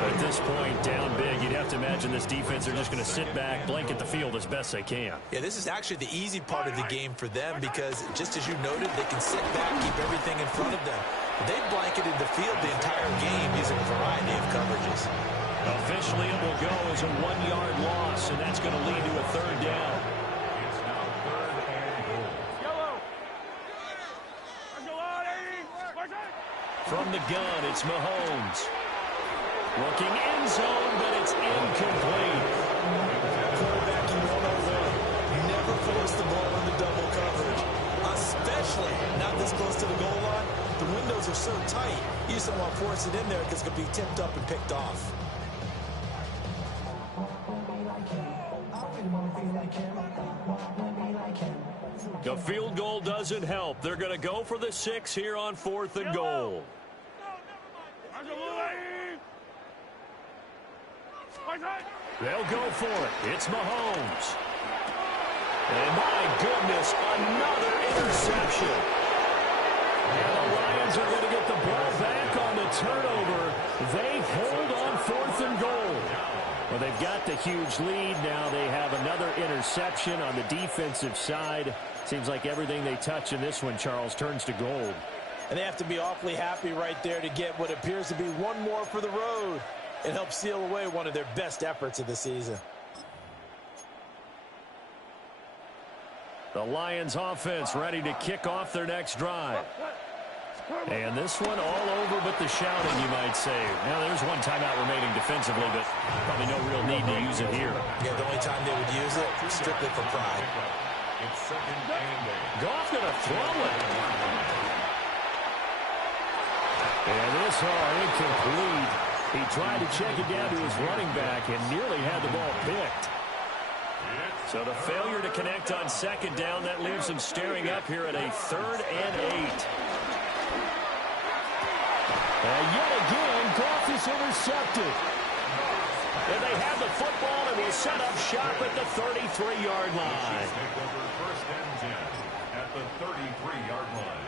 At this point, down big, you'd have to imagine this defense are just going to sit back, blanket the field as best they can. Yeah, this is actually the easy part of the game for them because, just as you noted, they can sit back, keep everything in front of them. They've blanketed the field the entire game using a variety of coverages. Officially, it will go as a 1-yard loss, and that's going to lead to a 3rd down. From the gun, it's Mahomes. Looking end zone, but it's incomplete. Quarterback, you 101. Never force the ball into double coverage, especially not this close to the goal line. The windows are so tight, you just don't want to force it in there because it could be tipped up and picked off. The field goal doesn't help. They're going to go for the 6 here on 4th and goal. They'll go for it. It's Mahomes. And my goodness, another interception. And the Lions are going to get the ball back on the turnover. They hold on 4th and goal. Well, they've got the huge lead. Now they have another interception on the defensive side. Seems like everything they touch in this one, Charles, turns to gold. And they have to be awfully happy right there to get what appears to be one more for the road. It helps seal away one of their best efforts of the season. The Lions offense ready to kick off their next drive. And this one all over but the shouting, you might say. Now, there's one timeout remaining defensively, but probably no real need to use it here. Yeah, the only time they would use it, strictly for pride. Goff going to throw it. And this incomplete. He tried to check it down to his running back and nearly had the ball picked. So the failure to connect on 2nd down, that leaves him staring up here at a 3rd and 8. And yet again, Goff is intercepted. And they have the football and will set up shop at the 33-yard line. First and 10 at the 33-yard line.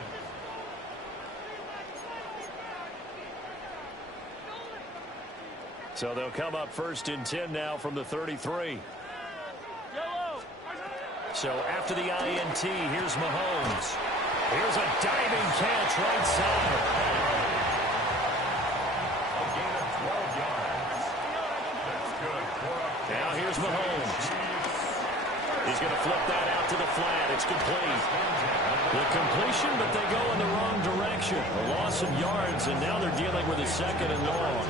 So they'll come up 1st and 10 now from the 33. So after the INT, here's Mahomes. Here's a diving catch right side. A gain of 12 yards. That's good. Now here's Mahomes. He's going to flip that out to the flat. It's complete. The completion, but they go in the wrong direction. A loss of yards, and now they're dealing with a 2nd and long.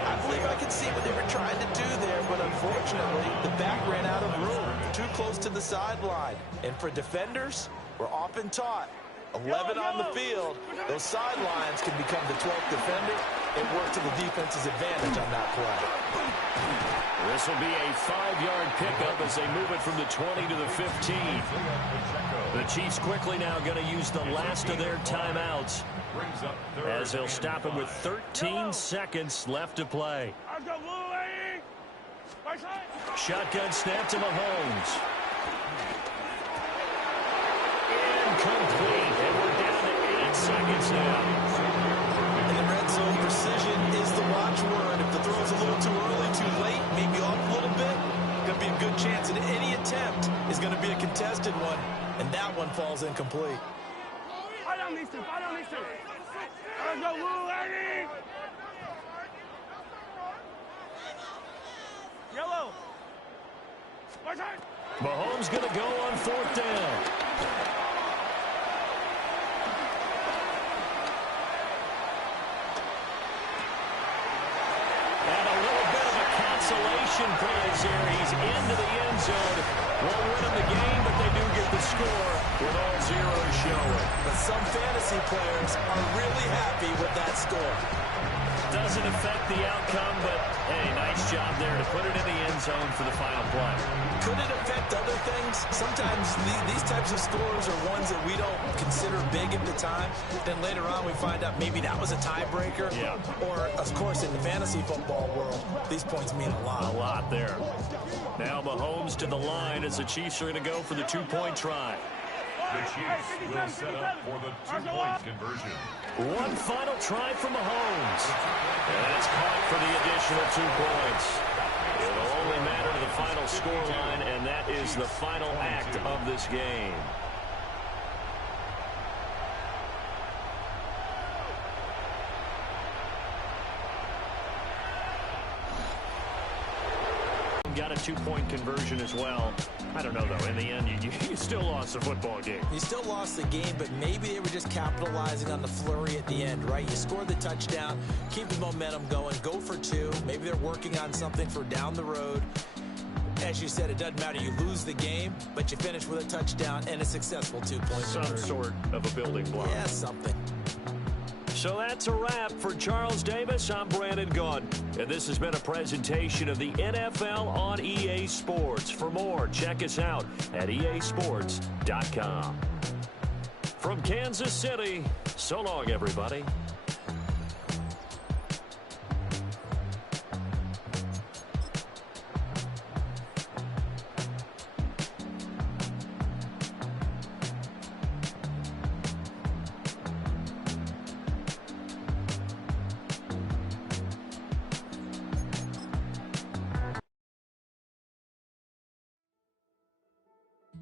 I believe I can see what they were trying to do there, but unfortunately, the back ran out of room. Too close to the sideline. And for defenders, we're often taught, 11 on the field, those sidelines can become the 12th defender and work to the defense's advantage on that play. This will be a 5-yard pickup as they move it from the 20 to the 15. The Chiefs quickly now going to use the last of their timeouts as they'll stop it with 13 seconds left to play. Shotgun snap to Mahomes. Incomplete. And we're down to 8 seconds now. And the red zone precision is the watchword. If the throw's a little too early, too late, maybe off a little bit, going to be a good chance that any attempt is going to be a contested one, and that one falls incomplete. Fight on these two. Let's go, Lou, lady! Yellow. Mahomes going to go on 4th down. And a little bit of a consolation prize here. He's into the end zone. Won't win him the game, but they do get the score with all zeros showing. But some fantasy players are really happy with that score. Doesn't affect the outcome, but, hey, nice job there to put it in the end zone for the final play. Could it affect other things? Sometimes these types of scores are ones that we don't consider big at the time. Then later on we find out maybe that was a tiebreaker. Yeah. Or, of course, in the fantasy football world, these points mean a lot. A lot there. Now Mahomes to the line as the Chiefs are going to go for the 2-point try. The Chiefs will set up for the 2-point conversion. One final try for Mahomes. And it's caught for the additional 2 points. It'll only matter to the final scoreline, and that is the final act of this game. Got a 2-point conversion as well. I don't know, though. In the end, you still lost the football game. You still lost the game, but maybe they were just capitalizing on the flurry at the end, right? You score the touchdown, keep the momentum going, go for 2. Maybe they're working on something for down the road. As you said, it doesn't matter. You lose the game, but you finish with a touchdown and a successful 2-point Some conversion. sort of a building block. Yeah, something. So that's a wrap for Charles Davis. I'm Brandon Gaudin, and this has been a presentation of the NFL on EA Sports. For more, check us out at easports.com. From Kansas City, so long, everybody.